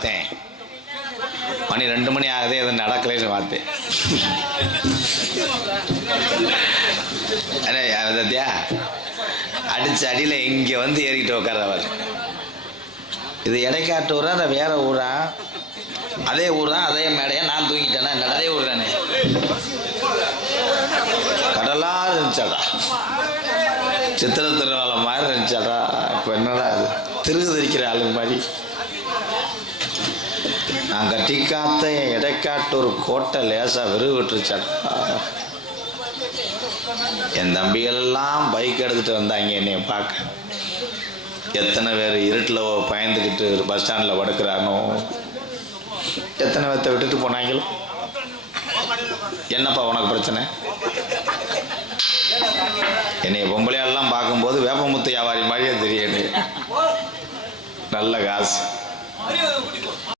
பார்த்தேன். மணி 2 மணி ஆகுதே, எதுவும் நடக்கலைன்னு பார்த்தேன். சத்யா அடிச்ச அடியில் இங்கே வந்து ஏறிக்கிட்டு உட்கார்றவர். இது எடைக்காட்டு ஊரா இல்லை வேற ஊரா? அதே ஊர் தான், அதே மேடையா? நான் தூங்கிட்டேன்னா என்ன? அதே ஊர் தானே. கடலா இருந்துச்சாடா, சித்திர திருநாள மாதிரி இருந்துச்சாடா. இப்போ என்னடா அது திருகு தெரிக்கிற ஆளு மாதிரி. நான் கட்டி காத்த எடைக்காட்டூர் கோட்டை லேசாக விருது விட்டுருச்சாடா. என் தம்பிகள்லாம் பைக் எடுத்துகிட்டு வந்தாங்க என்னைய பார்க்க. எத்தனை பேர் இருட்டில் பயந்துக்கிட்டு பஸ் ஸ்டாண்டில் படுக்கிறானோ, எத்தனை பேர்த்த விட்டுட்டு போனாங்களோ. என்னப்பா உனக்கு பிரச்சனை? என்னைய பொம்பளையாலெல்லாம் பார்க்கும்போது வேப்பமுத்து வியாபாரி மாதிரியே தெரியுது. நல்ல காசு.